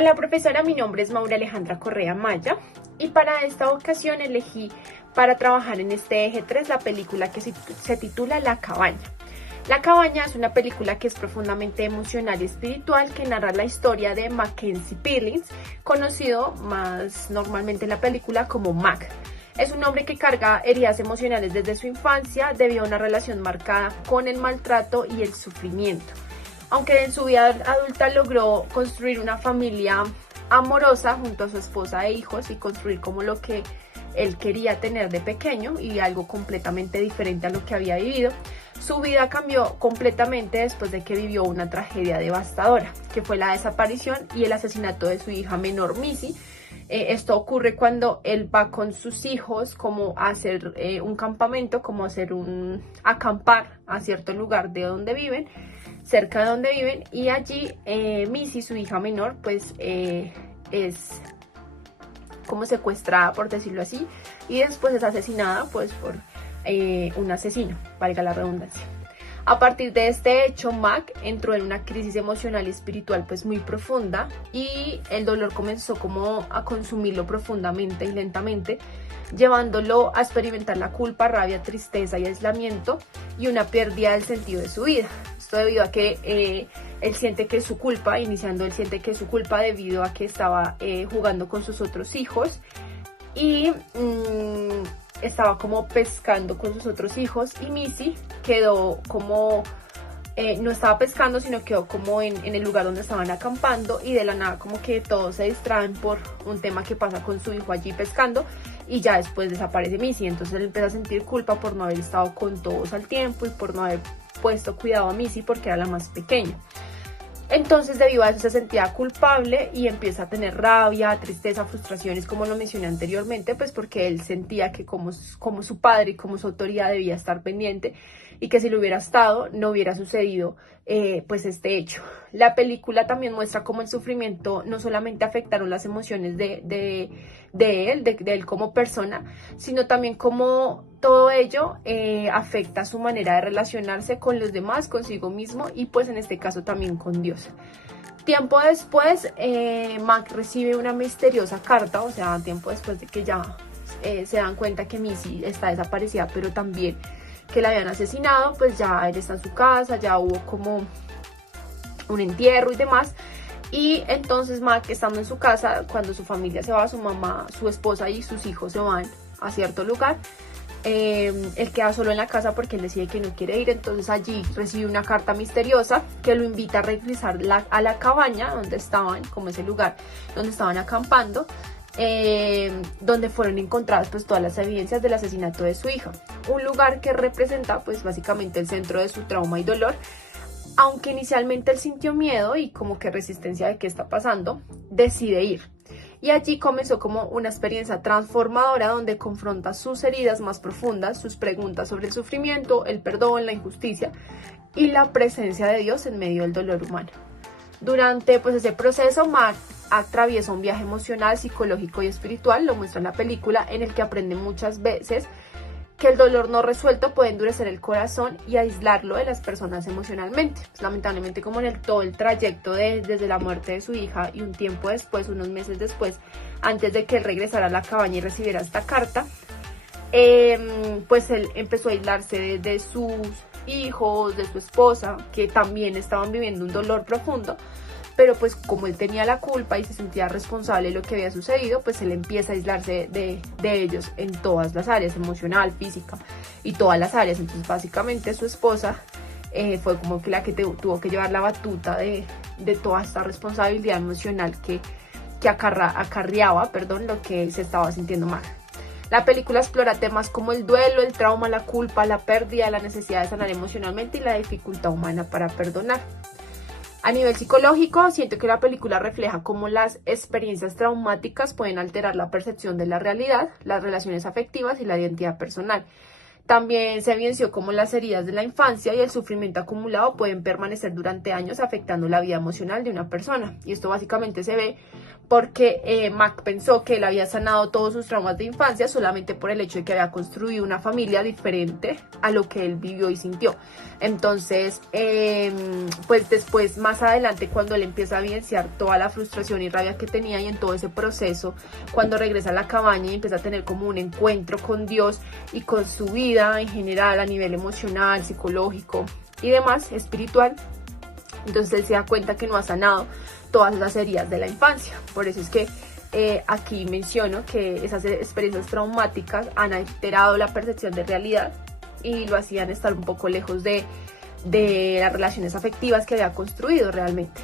Hola profesora, mi nombre es Maura Alejandra Correa Maya y para esta ocasión elegí para trabajar en este eje 3 la película que se titula La Cabaña. La Cabaña es una película que es profundamente emocional y espiritual que narra la historia de Mackenzie Billings, conocido más normalmente en la película como Mac. Es un hombre que carga heridas emocionales desde su infancia debido a una relación marcada con el maltrato y el sufrimiento. Aunque en su vida adulta logró construir una familia amorosa junto a su esposa e hijos y construir como lo que él quería tener de pequeño y algo completamente diferente a lo que había vivido, su vida cambió completamente después de que vivió una tragedia devastadora, que fue la desaparición y el asesinato de su hija menor Missy. Esto ocurre cuando él va con sus hijos como a hacer un campamento, como a hacer un acampar a cierto lugar de donde viven, cerca de donde viven, y allí Missy, su hija menor, pues es como secuestrada, por decirlo así, y después es asesinada pues por un asesino, valga la redundancia. A partir de este hecho, Mac entró en una crisis emocional y espiritual pues muy profunda y el dolor comenzó como a consumirlo profundamente y lentamente, llevándolo a experimentar la culpa, rabia, tristeza y aislamiento y una pérdida del sentido de su vida. Esto debido a que él siente que es su culpa, él siente que es su culpa debido a que estaba jugando con sus otros hijos y estaba como pescando con sus otros hijos y Missy quedó como, no estaba pescando, sino quedó como en el lugar donde estaban acampando y de la nada como que todos se distraen por un tema que pasa con su hijo allí pescando y ya después desaparece Missy. Entonces él empieza a sentir culpa por no haber estado con todos al tiempo y por no haber puesto cuidado a Missy porque era la más pequeña. Entonces debido a eso se sentía culpable y empieza a tener rabia, tristeza, frustraciones, como lo mencioné anteriormente, pues porque él sentía que como su padre y como su autoridad debía estar pendiente y que si lo hubiera estado no hubiera sucedido pues este hecho. La película también muestra cómo el sufrimiento no solamente afectaron las emociones de él como persona, sino también cómo todo ello afecta su manera de relacionarse con los demás, consigo mismo y pues en este caso también con Dios. Tiempo después, Mac recibe una misteriosa carta, o sea, tiempo después de que ya se dan cuenta que Missy está desaparecida, pero también que la habían asesinado, pues ya él está en su casa, ya hubo como un entierro y demás. Y entonces Mac, estando en su casa, cuando su familia se va, su mamá, su esposa y sus hijos se van a cierto lugar, él queda solo en la casa porque él decide que no quiere ir. Entonces allí recibe una carta misteriosa que lo invita a regresar a la cabaña donde estaban, como ese lugar donde estaban acampando, donde fueron encontradas pues todas las evidencias del asesinato de su hija, un lugar que representa pues básicamente el centro de su trauma y dolor. Aunque inicialmente él sintió miedo y como que resistencia de qué está pasando, decide ir. Y allí comenzó como una experiencia transformadora donde confronta sus heridas más profundas, sus preguntas sobre el sufrimiento, el perdón, la injusticia y la presencia de Dios en medio del dolor humano. Durante pues ese proceso, Mac atraviesa un viaje emocional, psicológico y espiritual, lo muestra en la película, en el que aprende muchas veces que el dolor no resuelto puede endurecer el corazón y aislarlo de las personas emocionalmente. Pues, lamentablemente, como en todo el trayecto desde la muerte de su hija y un tiempo después, unos meses después, antes de que él regresara a la cabaña y recibiera esta carta, pues él empezó a aislarse de sus hijos, de su esposa, que también estaban viviendo un dolor profundo. Pero pues como él tenía la culpa y se sentía responsable de lo que había sucedido, pues él empieza a aislarse de ellos en todas las áreas, emocional, física y todas las áreas. Entonces básicamente su esposa fue como que la que tuvo que llevar la batuta de toda esta responsabilidad emocional que acarreaba lo que se estaba sintiendo mal. La película explora temas como el duelo, el trauma, la culpa, la pérdida, la necesidad de sanar emocionalmente y la dificultad humana para perdonar. A nivel psicológico, siento que la película refleja cómo las experiencias traumáticas pueden alterar la percepción de la realidad, las relaciones afectivas y la identidad personal. También se evidenció cómo las heridas de la infancia y el sufrimiento acumulado pueden permanecer durante años afectando la vida emocional de una persona. Y esto básicamente se ve porque Mac pensó que él había sanado todos sus traumas de infancia solamente por el hecho de que había construido una familia diferente a lo que él vivió y sintió. Entonces, pues después, más adelante, cuando él empieza a evidenciar toda la frustración y rabia que tenía, y en todo ese proceso, cuando regresa a la cabaña y empieza a tener como un encuentro con Dios y con su vida en general a nivel emocional, psicológico y demás, espiritual, entonces él se da cuenta que no ha sanado todas las heridas de la infancia. Por eso es que aquí menciono que esas experiencias traumáticas han alterado la percepción de realidad y lo hacían estar un poco lejos de las relaciones afectivas que había construido realmente.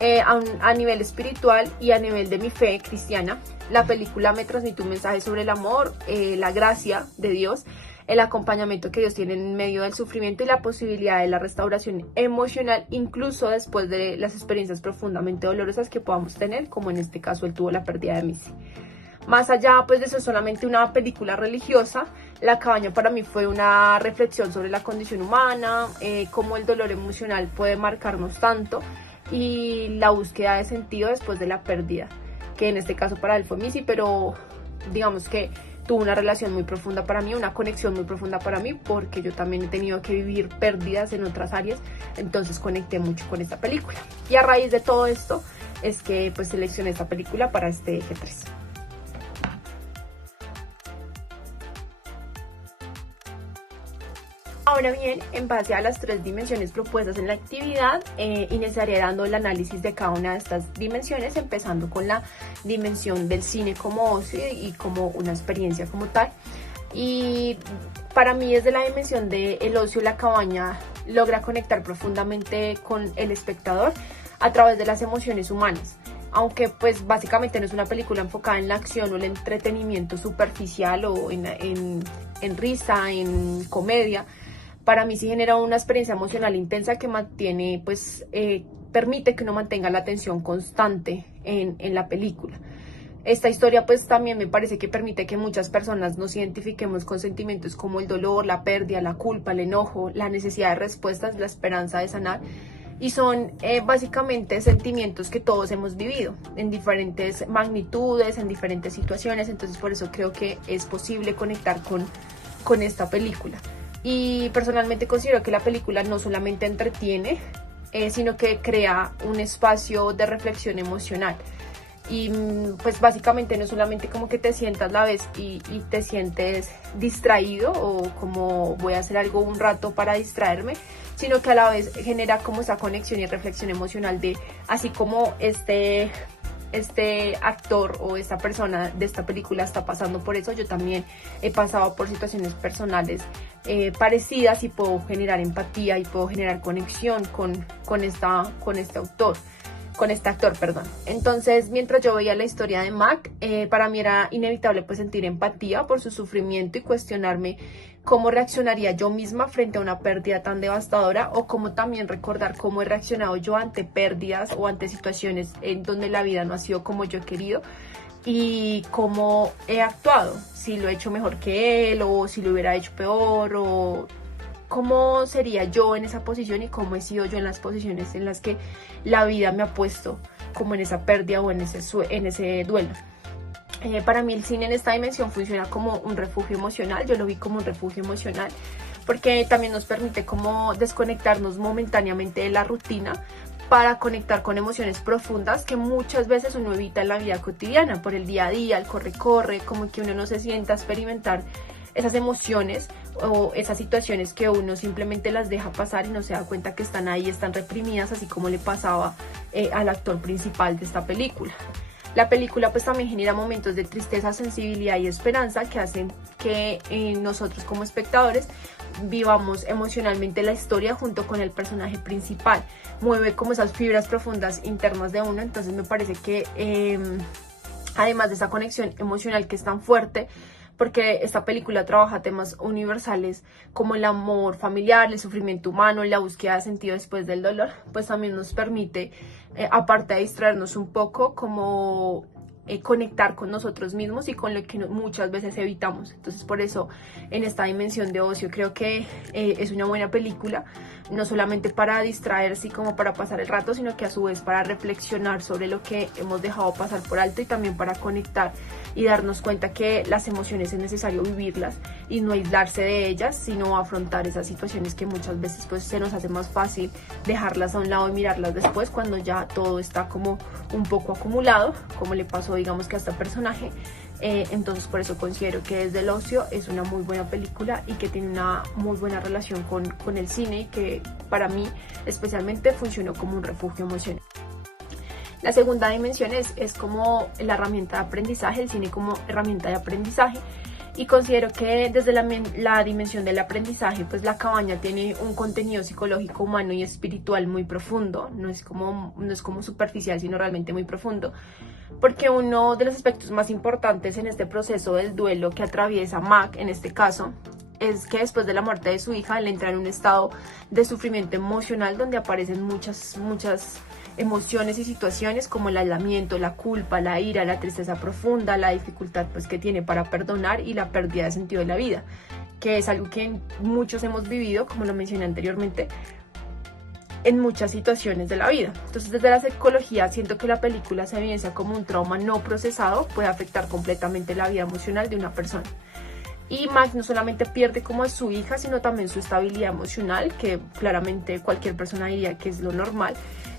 A nivel espiritual y a nivel de mi fe cristiana, la película me transmite un mensaje sobre el amor, la gracia de Dios, el acompañamiento que Dios tiene en medio del sufrimiento y la posibilidad de la restauración emocional, incluso después de las experiencias profundamente dolorosas que podamos tener, como en este caso él tuvo la pérdida de Missy. Más allá pues de eso, solamente una película religiosa, La cabaña para mí fue una reflexión sobre la condición humana, cómo el dolor emocional puede marcarnos tanto y la búsqueda de sentido después de la pérdida, que en este caso para él fue Missy, pero digamos que tuvo una relación muy profunda para mí, una conexión muy profunda para mí, porque yo también he tenido que vivir pérdidas en otras áreas, entonces conecté mucho con esta película. Y a raíz de todo esto es que pues seleccioné esta película para este eje 3. Ahora bien, en base a las 3 dimensiones propuestas en la actividad, iniciaré dando el análisis de cada una de estas dimensiones, empezando con la dimensión del cine como ocio y como una experiencia como tal. Y para mí, desde la dimensión del ocio, La cabaña logra conectar profundamente con el espectador a través de las emociones humanas. Aunque pues básicamente no es una película enfocada en la acción o el entretenimiento superficial o en risa, en comedia, para mí sí genera una experiencia emocional intensa que mantiene, pues, permite que uno mantenga la atención constante en la película. Esta historia pues también me parece que permite que muchas personas nos identifiquemos con sentimientos como el dolor, la pérdida, la culpa, el enojo, la necesidad de respuestas, la esperanza de sanar. Y son básicamente sentimientos que todos hemos vivido en diferentes magnitudes, en diferentes situaciones. Entonces por eso creo que es posible conectar con esta película. Y personalmente considero que la película no solamente entretiene, sino que crea un espacio de reflexión emocional. Y pues básicamente no solamente como que te sientas la vez y te sientes distraído o como voy a hacer algo un rato para distraerme, sino que a la vez genera como esa conexión y reflexión emocional de así como este actor o esta persona de esta película está pasando por eso, yo también he pasado por situaciones personales parecidas y puedo generar empatía y puedo generar conexión con este actor, perdón. Entonces, mientras yo veía la historia de Mac, para mí era inevitable pues sentir empatía por su sufrimiento y cuestionarme cómo reaccionaría yo misma frente a una pérdida tan devastadora, o cómo también recordar cómo he reaccionado yo ante pérdidas o ante situaciones en donde la vida no ha sido como yo he querido y cómo he actuado, si lo he hecho mejor que él o si lo hubiera hecho peor, o cómo sería yo en esa posición y cómo he sido yo en las posiciones en las que la vida me ha puesto como en esa pérdida o en ese duelo. Para mí el cine en esta dimensión funciona como un refugio emocional, yo lo vi como un refugio emocional porque también nos permite como desconectarnos momentáneamente de la rutina para conectar con emociones profundas que muchas veces uno evita en la vida cotidiana, por el día a día, el corre-corre, como que uno no se sienta a experimentar esas emociones o esas situaciones que uno simplemente las deja pasar y no se da cuenta que están ahí, están reprimidas, así como le pasaba al actor principal de esta película. La película pues también genera momentos de tristeza, sensibilidad y esperanza que hacen que nosotros como espectadores vivamos emocionalmente la historia junto con el personaje principal. Mueve como esas fibras profundas internas de uno, entonces me parece que además de esa conexión emocional que es tan fuerte, porque esta película trabaja temas universales como el amor familiar, el sufrimiento humano, la búsqueda de sentido después del dolor, pues también nos permite, aparte de distraernos un poco, como conectar con nosotros mismos y con lo que muchas veces evitamos. Entonces por eso en esta dimensión de ocio creo que es una buena película, no solamente para distraerse y como para pasar el rato, sino que a su vez para reflexionar sobre lo que hemos dejado pasar por alto y también para conectar y darnos cuenta que las emociones es necesario vivirlas y no aislarse de ellas, sino afrontar esas situaciones que muchas veces pues se nos hace más fácil dejarlas a un lado y mirarlas después cuando ya todo está como un poco acumulado, como le pasó digamos que a este personaje. Entonces por eso considero que Desde el ocio es una muy buena película y que tiene una muy buena relación con el cine y que para mí especialmente funcionó como un refugio emocional. La segunda dimensión es como la herramienta de aprendizaje, el cine como herramienta de aprendizaje. Y considero que desde la dimensión del aprendizaje, pues La cabaña tiene un contenido psicológico, humano y espiritual muy profundo. No es como superficial, sino realmente muy profundo. Porque uno de los aspectos más importantes en este proceso del duelo que atraviesa Mac, en este caso, es que después de la muerte de su hija, él entra en un estado de sufrimiento emocional donde aparecen muchas emociones y situaciones como el aislamiento, la culpa, la ira, la tristeza profunda, la dificultad pues que tiene para perdonar y la pérdida de sentido de la vida, que es algo que muchos hemos vivido, como lo mencioné anteriormente, en muchas situaciones de la vida. Entonces desde la psicología siento que la película se evidencia como un trauma no procesado puede afectar completamente la vida emocional de una persona. Y Mac no solamente pierde como a su hija, sino también su estabilidad emocional, que claramente cualquier persona diría que es lo normal,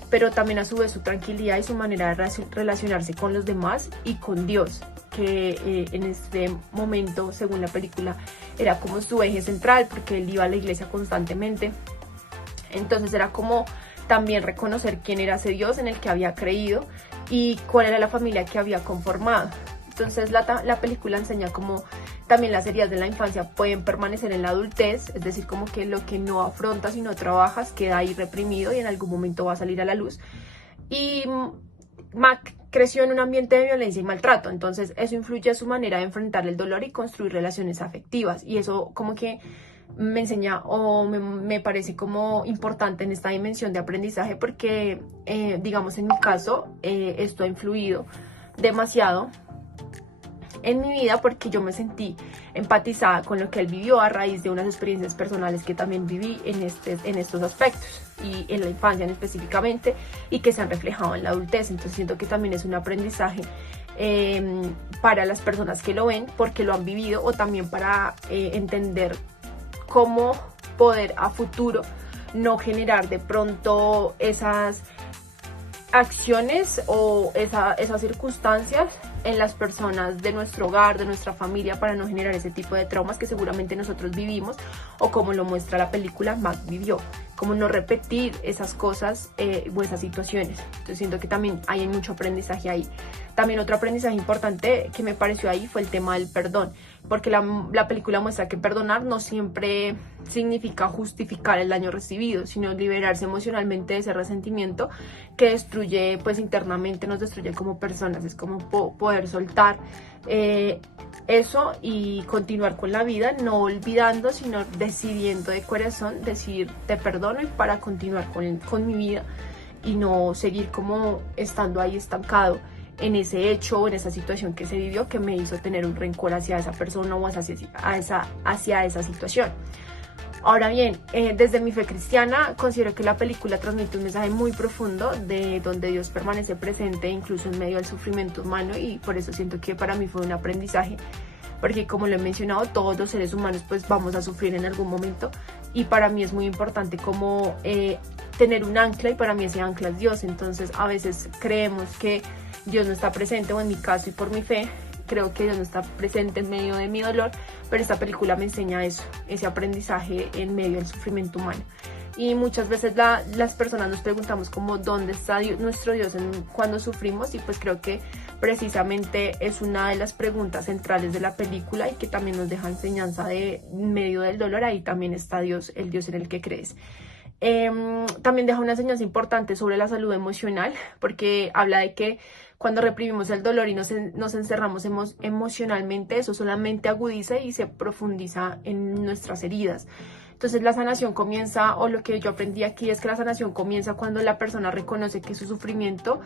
pero también a su vez su tranquilidad y su manera de relacionarse con los demás y con Dios, que en este momento, según la película, era como su eje central, porque él iba a la iglesia constantemente. Entonces era como también reconocer quién era ese Dios en el que había creído y cuál era la familia que había conformado. Entonces la película enseña cómo también las heridas de la infancia pueden permanecer en la adultez, es decir, como que lo que no afrontas y no trabajas queda ahí reprimido y en algún momento va a salir a la luz. Y Mac creció en un ambiente de violencia y maltrato, entonces eso influye a su manera de enfrentar el dolor y construir relaciones afectivas, y eso como que me enseña o me parece como importante en esta dimensión de aprendizaje porque digamos en mi caso esto ha influido demasiado en mi vida porque yo me sentí empatizada con lo que él vivió a raíz de unas experiencias personales que también viví en estos aspectos y en la infancia específicamente y que se han reflejado en la adultez. Entonces siento que también es un aprendizaje para las personas que lo ven porque lo han vivido o también para entender cómo poder a futuro no generar de pronto esas acciones o esas circunstancias en las personas de nuestro hogar, de nuestra familia, para no generar ese tipo de traumas que seguramente nosotros vivimos o como lo muestra la película Mac vivió, como no repetir esas cosas o esas situaciones. Entonces siento que también hay mucho aprendizaje ahí. También otro aprendizaje importante que me pareció ahí fue el tema del perdón, porque la película muestra que perdonar no siempre significa justificar el daño recibido, sino liberarse emocionalmente de ese resentimiento que destruye, pues internamente nos destruye como personas. Es como poder soltar eso y continuar con la vida, no olvidando, sino decidiendo de corazón, decir te perdono y para continuar con mi vida y no seguir como estando ahí estancado en ese hecho o en esa situación que se vivió que me hizo tener un rencor hacia esa persona o hacia esa situación. Ahora bien, desde mi fe cristiana considero que la película transmite un mensaje muy profundo de donde Dios permanece presente incluso en medio del sufrimiento humano, y por eso siento que para mí fue un aprendizaje, porque como lo he mencionado, todos los seres humanos pues vamos a sufrir en algún momento, y para mí es muy importante como tener un ancla, y para mí ese ancla es Dios. Entonces a veces creemos que Dios no está presente, o en mi caso y por mi fe creo que Dios no está presente en medio de mi dolor, pero esta película me enseña eso, ese aprendizaje en medio del sufrimiento humano. Y muchas veces las personas nos preguntamos como ¿dónde está nuestro Dios cuando sufrimos? Y pues creo que precisamente es una de las preguntas centrales de la película y que también nos deja enseñanza de en medio del dolor. Ahí también está Dios, el Dios en el que crees. También deja una enseñanza importante sobre la salud emocional, porque habla de que cuando reprimimos el dolor y nos encerramos emocionalmente, eso solamente agudiza y se profundiza en nuestras heridas. Entonces la sanación comienza, o lo que yo aprendí aquí es que la sanación comienza cuando la persona reconoce que su sufrimiento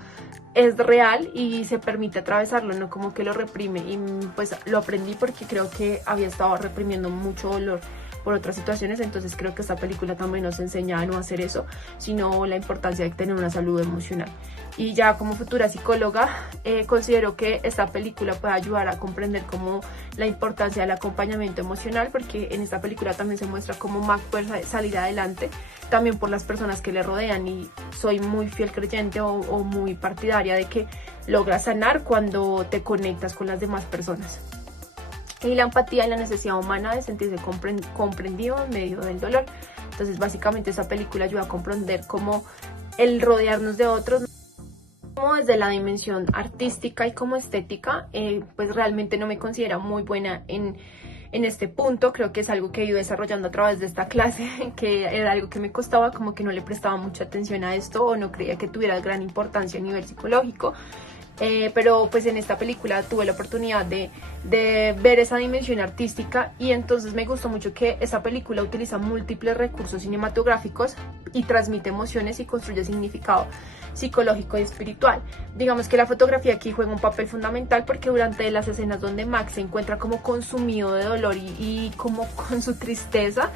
es real y se permite atravesarlo, no como que lo reprime. Y pues lo aprendí porque creo que había estado reprimiendo mucho dolor por otras situaciones, entonces creo que esta película también nos enseña a no hacer eso, sino la importancia de tener una salud emocional. Y ya como futura psicóloga, considero que esta película puede ayudar a comprender como la importancia del acompañamiento emocional, porque en esta película también se muestra cómo Mac puede salir adelante, también por las personas que le rodean, y soy muy fiel creyente o muy partidaria de que logras sanar cuando te conectas con las demás personas. Y la empatía y la necesidad humana de sentirse comprendido en medio del dolor. Entonces básicamente esta película ayuda a comprender cómo el rodearnos de otros, como desde la dimensión artística y como estética, pues realmente no me considero muy buena en este punto. Creo que es algo que he ido desarrollando a través de esta clase, que era algo que me costaba, como que no le prestaba mucha atención a esto o no creía que tuviera gran importancia a nivel psicológico. Pero pues en esta película tuve la oportunidad de ver esa dimensión artística, y entonces me gustó mucho que esta película utiliza múltiples recursos cinematográficos y transmite emociones y construye significado psicológico y espiritual. Digamos que la fotografía aquí juega un papel fundamental, porque durante las escenas donde Max se encuentra como consumido de dolor y como con su tristeza,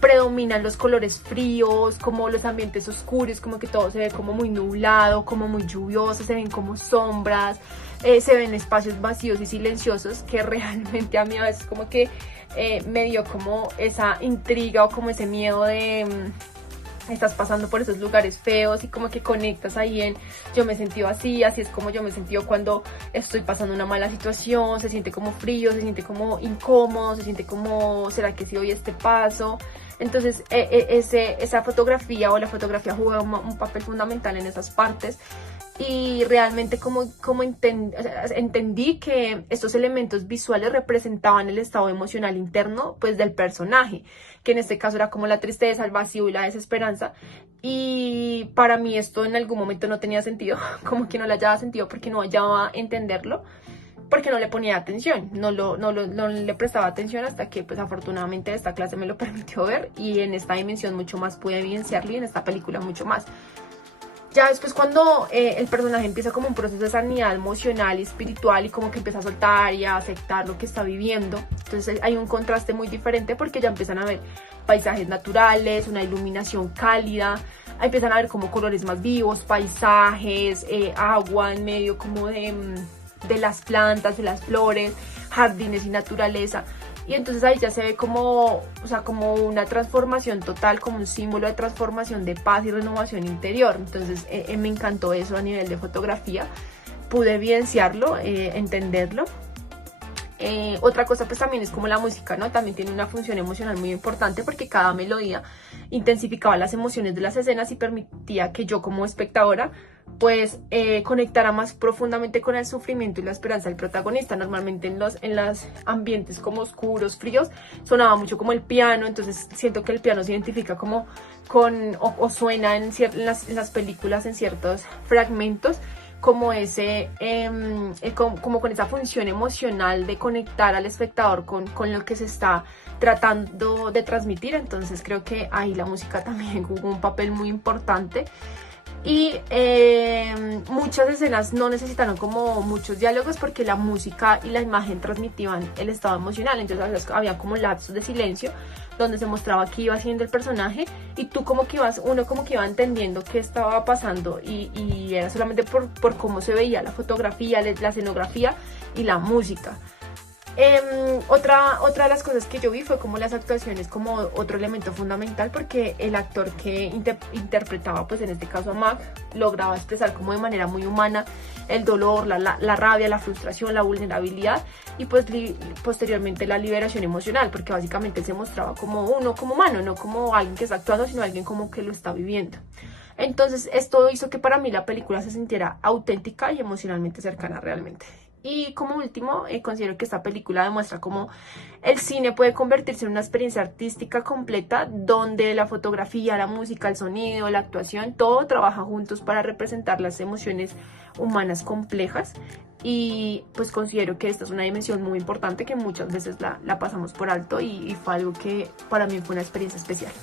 predominan los colores fríos, como los ambientes oscuros, como que todo se ve como muy nublado, como muy lluvioso, se ven como sombras, se ven espacios vacíos y silenciosos, que realmente a mí a veces como que me dio como esa intriga o como ese miedo de estás pasando por esos lugares feos y como que conectas ahí en yo me he sentido así es como yo me he sentido cuando estoy pasando una mala situación. Se siente como frío, se siente como incómodo, se siente como ¿será que sí doy este paso? Entonces esa fotografía o la fotografía juega un papel fundamental en esas partes, y realmente entendí que estos elementos visuales representaban el estado emocional interno pues del personaje, que en este caso era como la tristeza, el vacío y la desesperanza. Y para mí esto en algún momento no tenía sentido, como que no le hallaba sentido porque no hallaba entenderlo, porque no le ponía atención, no le prestaba atención, hasta que pues afortunadamente esta clase me lo permitió ver, y en esta dimensión mucho más pude evidenciarlo, y en esta película mucho más. Ya después cuando el personaje empieza como un proceso de sanidad emocional y espiritual, y como que empieza a soltar y a aceptar lo que está viviendo, entonces hay un contraste muy diferente, porque ya empiezan a ver paisajes naturales, una iluminación cálida, empiezan a ver como colores más vivos, paisajes, agua en medio como de las plantas, de las flores, jardines y naturaleza. Y entonces ahí ya se ve como, o sea, como una transformación total, como un símbolo de transformación, de paz y renovación interior. Entonces me encantó eso a nivel de fotografía, pude evidenciarlo, entenderlo. Otra cosa pues también es como la música, ¿no? También tiene una función emocional muy importante, porque cada melodía intensificaba las emociones de las escenas y permitía que yo como espectadora pues conectara más profundamente con el sufrimiento y la esperanza del protagonista. Normalmente en los ambientes como oscuros, fríos, sonaba mucho como el piano, entonces siento que el piano se identifica como con, o suena en las películas en ciertos fragmentos, como como con esa función emocional de conectar al espectador con lo que se está tratando de transmitir. Entonces creo que ahí la música también jugó un papel muy importante. Y muchas escenas no necesitaron como muchos diálogos, porque la música y la imagen transmitían el estado emocional. Entonces a veces había como lapsos de silencio donde se mostraba qué iba haciendo el personaje, y tú uno como que iba entendiendo qué estaba pasando, y era solamente por cómo se veía la fotografía, la escenografía y la música. Otra de las cosas que yo vi fue como las actuaciones como otro elemento fundamental, porque el actor que interpretaba pues en este caso a Mac lograba expresar como de manera muy humana el dolor, la rabia, la frustración, la vulnerabilidad, y pues posteriormente la liberación emocional, porque básicamente se mostraba como uno, como humano, no como alguien que está actuando, sino alguien como que lo está viviendo. Entonces esto hizo que para mí la película se sintiera auténtica y emocionalmente cercana realmente. Y como último, considero que esta película demuestra cómo el cine puede convertirse en una experiencia artística completa donde la fotografía, la música, el sonido, la actuación, todo trabaja juntos para representar las emociones humanas complejas. Y pues considero que esta es una dimensión muy importante que muchas veces la pasamos por alto y fue algo que para mí fue una experiencia especial.